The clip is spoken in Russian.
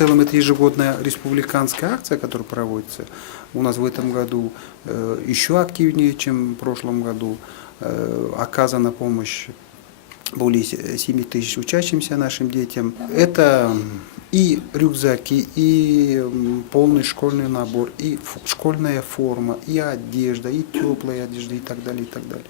целом это ежегодная республиканская акция, которая проводится. У нас в этом году еще активнее, чем в прошлом году. Оказана помощь более 7 тысяч учащимся нашим детям. Это и рюкзаки, и полный школьный набор, и школьная форма, и одежда, и теплая одежда, и так далее, и так далее.